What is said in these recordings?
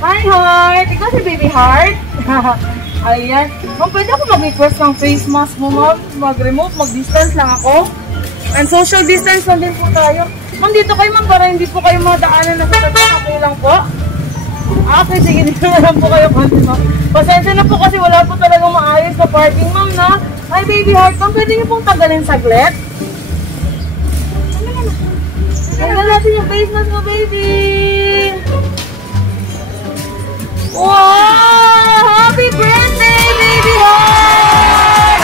Hi, Heart! Ikaw si Baby Heart? Ayan. Ma'am, pwede ako mag-request ng face mask mo, ma'am? Mag-remove, mag-distance lang ako. And social distance lang din po tayo. Ma'am, dito kayo, ma'am, para hindi po kayo madaanan na sasakyan. Okay lang po? Okay, sige, dito na lang po kayo konti, ma'am. Pasensya na po kasi wala po talagang maayos sa parking, ma'am, na. Hi, Baby Heart, ma'am, pwede niyo pong tagalin saglit? Tanggal natin yung face mask mo, baby! Wow! Happy birthday, Baby Heart!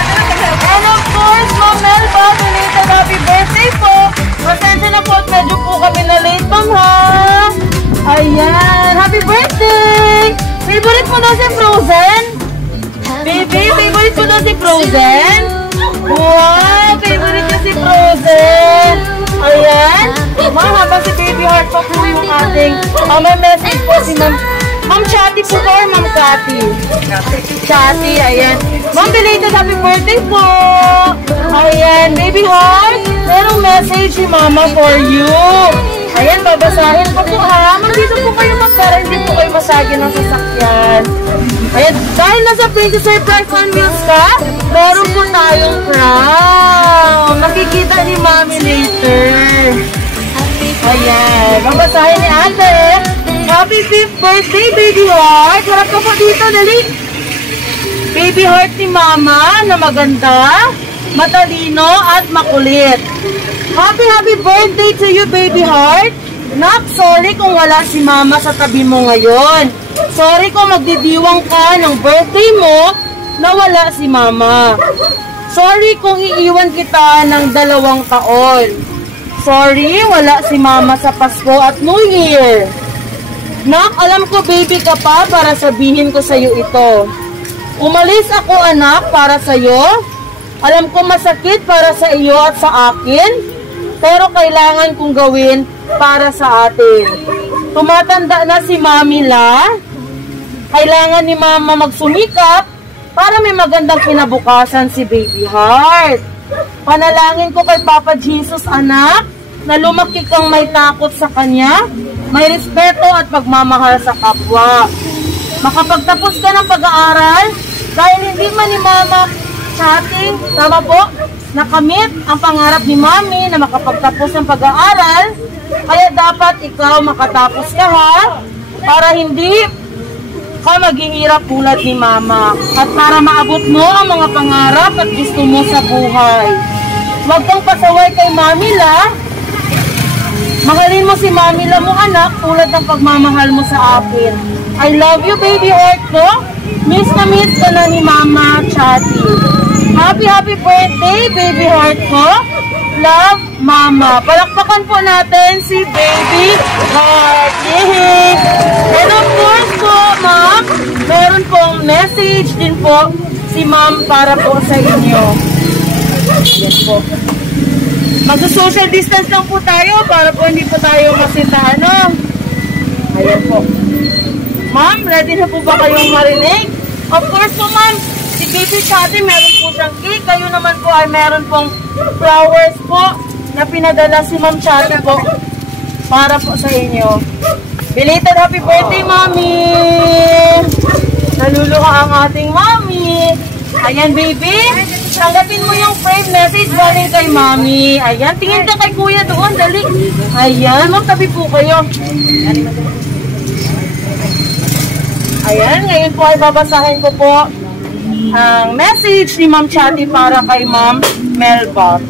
And of course, Ma'am Melba, belated happy birthday po! Pasensya na po at medyo po kami na late, ma'am, ha? Ayan! Happy birthday! Favorite mo daw si Frozen? Baby, favorite mo daw si Frozen? Wow! Favorite niya si Frozen! Ayan! Ma'am, habang si Baby Heart pa po yung ating may message po si Ma'am Chatty po or Ma'am Cathy? Chatty, ayan. Ma'am, belated happy birthday po! Ayan, Baby Heart, merong message si Mama for you. Ayan, babasahin po po ha. Ma'am, dito po kayo para hindi po kayo masagi ng sasakyan. Ayan, dahil nasa Princess Surprise on Wheels ka, meron po tayong crown. Makikita ni Mami later. Ayan, babasahin ni Ate. Happy 5th birthday, Baby Heart! Harap ka po dito, dali! Baby Heart ni Mama na maganda, matalino at makulit. Happy birthday to you, Baby Heart! Nak, sorry kung wala si Mama sa tabi mo ngayon. Sorry kung magdidiwang ka ng birthday mo na wala si Mama. Sorry kung iiwan kita ng 2 taon. Sorry, wala si Mama sa Pasko at New Year. Nak, alam ko baby ka pa para sabihin ko sa'yo ito. Umalis ako, anak, para sa'yo. Alam ko masakit para sa iyo at sa akin, pero kailangan kong gawin para sa atin. Tumatanda na si Mami La. Kailangan ni Mama magsumikap para may magandang kinabukasan si Baby Heart. Panalangin ko kay Papa Jesus, anak, na lumaki kang may takot sa Kanya, may respeto at pagmamahal sa kapwa. Makapagtapos ka ng pag-aaral dahil hindi man ni Mama chatting, tama po, nakamit ang pangarap ni Mami na makapagtapos ng pag-aaral, kaya dapat ikaw makatapos ka ha, para hindi ka maghihirap tulad ni Mama at para maabot mo ang mga pangarap at gusto mo sa buhay. Huwag kang pasaway kay Mami La. Mahalin mo si Mami La mo, anak, tulad ng pagmamahal mo sa akin. I love you, baby heart ko. Miss ka na ni Mama Chatty. Happy birthday, baby heart ko. Love, Mama. Palakpakan po natin si baby heart. Yay! And of course po, ma'am, meron pong message din po si ma'am para po sa inyo. Yes po. Mag-social distance lang po tayo para po hindi po tayo masita, ano? Ayan po. Ma'am, ready na po ba kayong marinig? Of course po, ma'am, si Baby Chatty meron po siyang cake. Kayo naman po ay meron pong flowers po na pinadala si Ma'am Chatty po para po sa inyo. Belated happy birthday, Mami! Naluluha ang ating Mami. Ayan, baby. Tanggapin mo yung frame message galing kay Mami. Ayan, tingin ka kay Kuya doon. Dali. Ayan, magtabi po kayo. Ayan, ngayon po ay babasahin ko po ang message ni Ma'am Chatty para kay Ma'am Melba.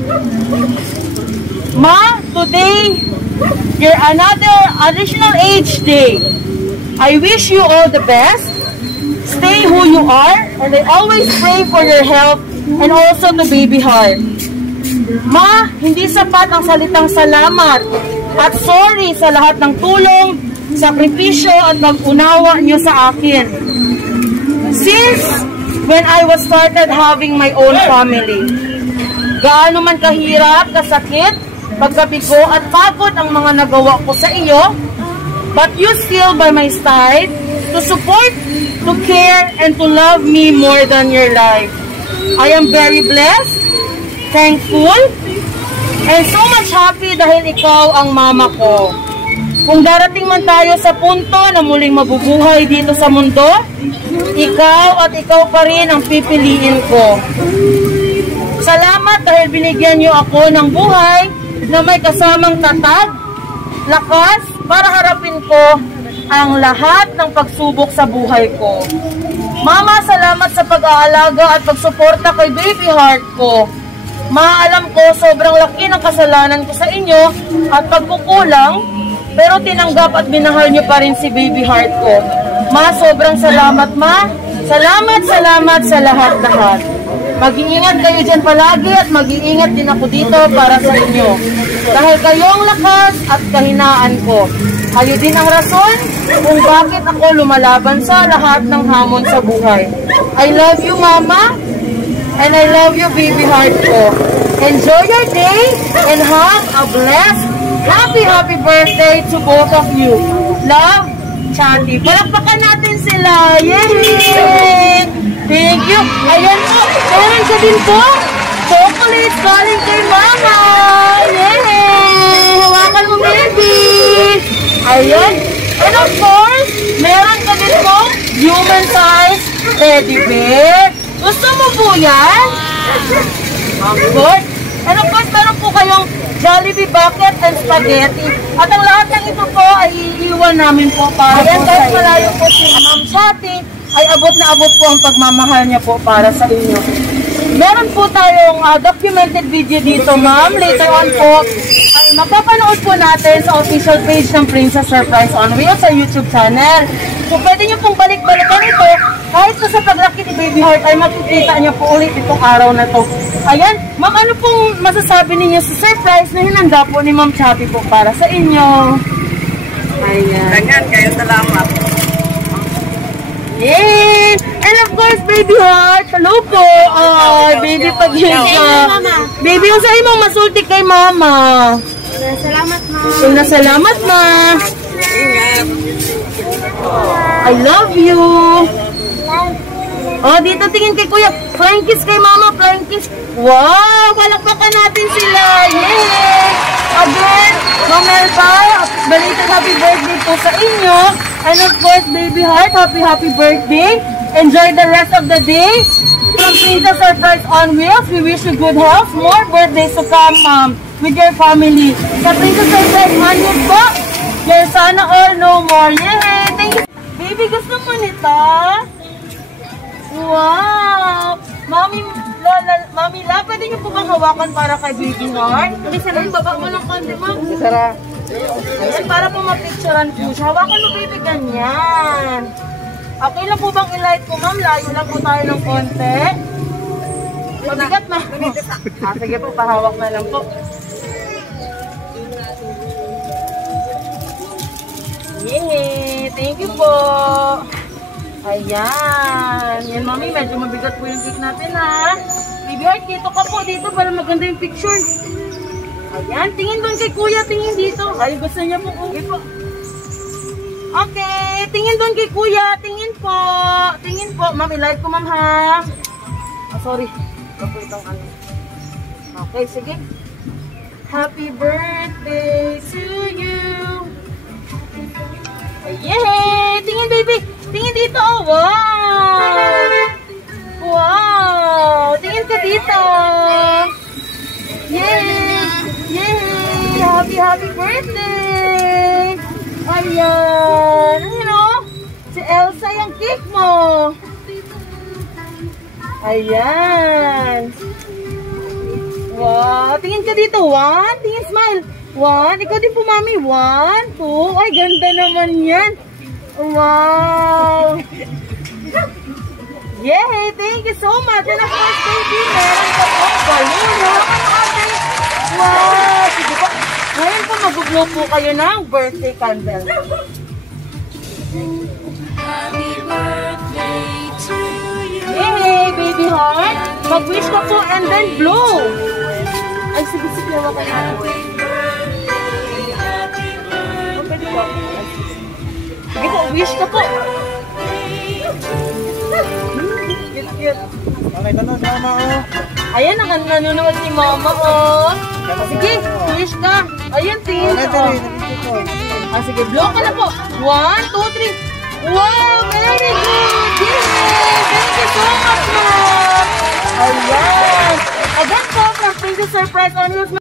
Ma, today, you're another additional age day. I wish you all the best. Stay who you are, and I always pray for your health and also to baby heart. Ma, hindi sapat ang salitang salamat at sorry sa lahat ng tulong, sakripisyo at pag-unawa niyo sa akin. Since when I was started having my own family, gaano man kahirap, kasakit, pagkabigo at pagod ang mga nagawa ko sa iyo, but you still by my side to support, to care, and to love me more than your life. I am very blessed, thankful, and so much happy dahil ikaw ang mama ko. Kung darating man tayo sa punto na muling mabubuhay dito sa mundo, ikaw at ikaw pa rin ang pipiliin ko. Salamat dahil binigyan niyo ako ng buhay na may kasamang tatag, lakas para harapin ko ang lahat ng pagsubok sa buhay ko. Mama, salamat sa pag-aalaga at pagsuporta kay baby heart ko. Maalam ko sobrang laki ng kasalanan ko sa inyo at pagkukulang, pero tinanggap at binahal niyo pa rin si baby heart ko. Ma, sobrang salamat, ma. Salamat sa lahat-lahat. Mag-iingat kayo dyan palagi at mag-iingat din ako dito para sa inyo. Dahil kayong lakas at kahinaan ko. Kayo din ang rason kung bakit ako lumalaban sa lahat ng hamon sa buhay. I love you, Mama. And I love you, baby heart ko. Enjoy your day and have a blessed, happy birthday to both of you. Love, Chatty. Palakpakan natin sila. Yay! Thank you. Ayan po. Meron siya din po. Chocolate galing kay Mama. Yay! Hawakan mo, baby. Ayan. And of course, meron ka din po human size teddy bear. Gusto mo po yan? Of course. And of course, meron po kayong Jollibee bucket and spaghetti. At ang lahat ng ito po ay iiwan namin po para po sa inyo. Malayo po si Ma'am Chatty, ay abot na abot po ang pagmamahal niya po para sa inyo. Meron po tayong documented video dito, ma'am. Later on po, ay mapapanood po natin sa official page ng Princess Surprise on Wheels sa YouTube channel. So, pwede nyo pong balik-balikan ito. Kahit sa paglaki ni Baby Heart, ay makikita nyo po ulit itong araw na to. Ayan, ma'am, ano pong masasabi ninyo sa surprise na hinanda po ni Ma'am Chatty po para sa inyo? Ayan. Ganyan, kayo salamat. Yay! And of course, Baby Heart, hello po. Baby Pag-Hilsa. Baby, yung sa'yo mong masulti kay Mama. Salamat, ma. Salamat, ma. Ingat. I love you. Oh, dito tingin kay Kuya. Flying kiss kay Mama, flying kiss. Wow! Palakpakan natin sila. Yay! Again, Ma'am Melba, belated happy birthday po sa inyo. And of course, Baby Heart, happy birthday. Enjoy the rest of the day. From Princess Surprise on Wheels, we wish you good health. More birthdays to come, with your family. Sa Princess Surprise on Wheels po, your sana all no more. Yay! Thank you. Baby, gusto mo nito? Wow! Mami La, pwede niyo po bang hawakan para kay Baby Heart? Hindi, sarang baba mo ng konti, ma'am. Sara. Ayan, para po mapicturean po siya. Hawakan mo, baby, ganyan. Okay lang po bang i-light ko, ma'am? Layo lang po tayo ng konti. Mabigat na. Sige po, pahawak na lang po. Yay! Thank you po. Ayan. Yan, mami, medyo mabigat po yung cake natin, ha? Baby Heart, dito ka po. Dito para maganda yung picture. Ayan. Tingin doon kay kuya. Tingin dito. Ay, gusto niya po. Okay po. Okay. Tingin doon kay kuya. Tingin po. Tingin po. Ma'am, i-light ko, ma'am, ha? Sorry. Ito po itong ano. Okay, sige. Happy birthday to you. Yay! Tingin, baby! Tingin dito! Oh, wow! Wow! Tingin ka dito! Yay! Yay! Happy birthday! Ayan! Ano? Si Elsa yung cake mo! Ayan! Wow! Tingin ka dito! One! Tingin, smile! One. Ikaw din po, mami. 1, 2. Ay, ganda naman yan. Wow. Yay! Thank you so much. And of course, baby, meron ka po balloon. Wow. Sige po. Ngayon po, mag-blow po kayo ng birthday candle. Happy birthday to you. Yay, baby heart. Mag-wish ka po and then blow. Ay, sige, hawakan natin. Sige po, wish ka po. Cute. Okay, tanong sa mama, oh. Ayan, nanonood si mama, oh. Sige, wish ka. Ayan, tingin ka. Sige, blow ka na po. 1, 2, 3. Wow, very good. Yay! Thank you so much, ma'am. Ayan. Again po, from Princess Surprise on News.